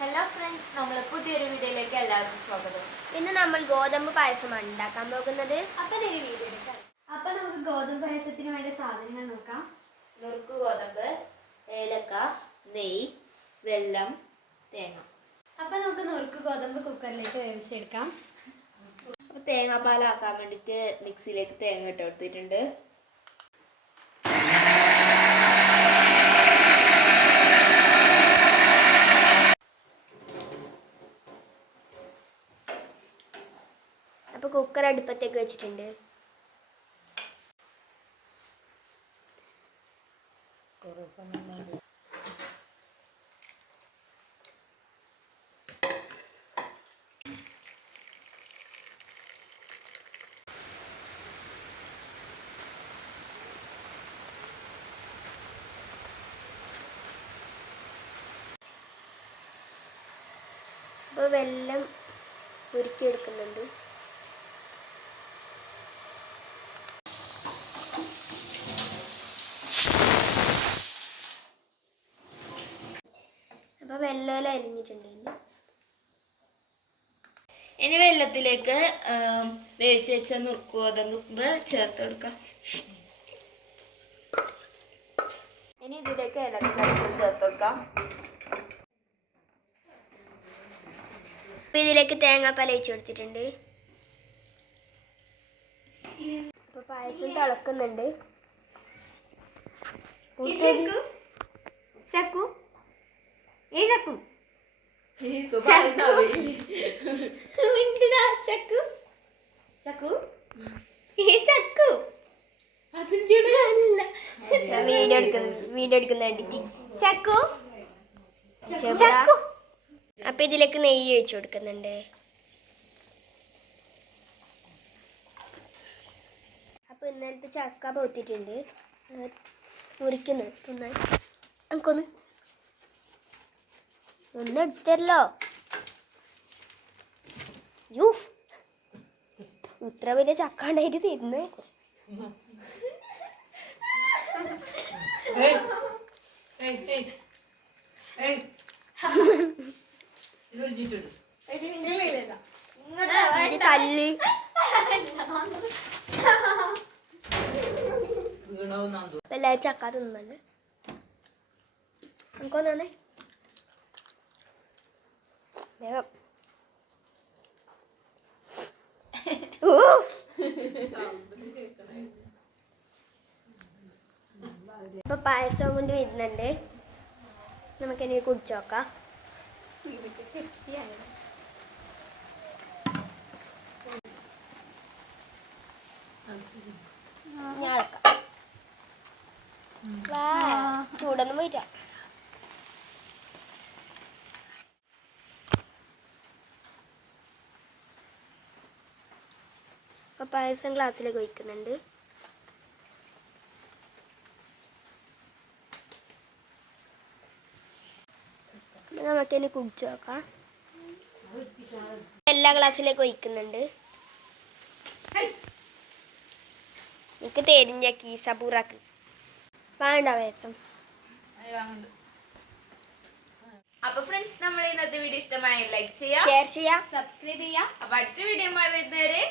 Hello friends നമ്മൾ പുതിയൊരു വീഡിയോയിലേക്ക് എല്ലാവർക്കും സ്വാഗതം. ഇന്ന് നമ്മൾ ഗോതമ്പ് പായസമാണ് ഉണ്ടാക്കാൻ പോകുന്നത്. അപ്പൊ ഒരു വീഡിയോ എടുക്കാം അപ്പൊ നമുക്ക് ഗോതമ്പ് പായസത്തിന് വേണ്ട സാധനങ്ങൾ നോക്കാം. നുറുക്ക് ഗോതമ്പ് ഏലക്ക നെയ് വെള്ളം തേങ്ങ. അപ്പൊ നമുക്ക് നുറുക്ക് ഗോതമ്പ് കുക്കറിലേക്ക് വേവിച്ചെടുക്കാം. തേങ്ങാപ്പാലാക്കാൻ വേണ്ടിയിട്ട് മിക്സിയിലേക്ക് തേങ്ങ ഇട്ട് കൊടുത്തിട്ടുണ്ട് അപ്പൊ കുക്കർ അടുപ്പത്തേക്ക് വെച്ചിട്ടുണ്ട്. അപ്പോൾ വെല്ലം ഉരുക്കിയെടുക്കുന്നുണ്ട്. അപ്പോൾ വെല്ലോല അരിഞ്ഞിട്ടുണ്ട് ഇനി വെള്ളത്തിലേക്ക് വേവിച്ച് വെച്ച നുറുക്ക് ഗോതമ്പ് ചേർത്ത് കൊടുക്കാം. ഇനി ഇതിലേക്ക് ഏലക്ക ചേർത്ത് കൊടുക്കാം. അപ്പോൾ ഇതിലേക്ക് തേങ്ങാപ്പാൽ ഒഴിച്ചു കൊടുത്തിട്ടുണ്ട്. അപ്പോൾ പായസം തിളക്കുന്നുണ്ട്. ചക്കു. ചക്കു. മിണ്ടുടാ, ചക്കു? ചക്കു? ഏ ചക്കു. അല്ല. വീഡിയോ എടുക്കുന്ന വീഡിയോ എടുക്കുന്ന ചക്കു. ചക്കു. അപ്പൊ ഇതിലേക്ക് നെയ്യ് ഒഴിച്ചു കൊടുക്കുന്നുണ്ട്. അപ്പൊ ഇന്നലത്തെ ചക്ക പോത്തിട്ടുണ്ട്. മുറിക്കുന്നു. തിന്നാൻ. നമുക്കൊന്ന് ഒന്ന് എടുത്തല്ലോ യൂ ഇത്ര വലിയ ചക്കാണ്ടായിട്ട് തിന്ന്. തല്ലി. എല്ലാവരും ചക്ക തിന്നല്ലേ? നമുക്കൊന്നാണേ വേഗം. ഇപ്പൊ പായസം കൊണ്ട് വരുന്നുണ്ട്. നമുക്കിനി കുടിച്ചു നോക്കാം. ഞാൻ ചൂടൊന്നും പോയിട്ടാ പായസം ഗ്ലാസ്സിലേക്ക് ഒഴിക്കുന്നുണ്ട് നമുക്കിനി കുടിച്ചു നോക്കാം. എല്ലാ ഗ്ലാസ്സിലേക്ക് ഒഴിക്കുന്നുണ്ട് എനിക്ക് തേരിഞ്ഞാക്കി സബൂറാക്ക്. വേണ്ട പായസം. ഇന്നത്തെ വീഡിയോ ഇഷ്ടമായ ലൈക്ക് ചെയ്യാം ഷെയർ ചെയ്യാം സബ്സ്ക്രൈബ് ചെയ്യാം അപ്പൊ അടുത്ത വീഡിയോ വരുന്നവരെ.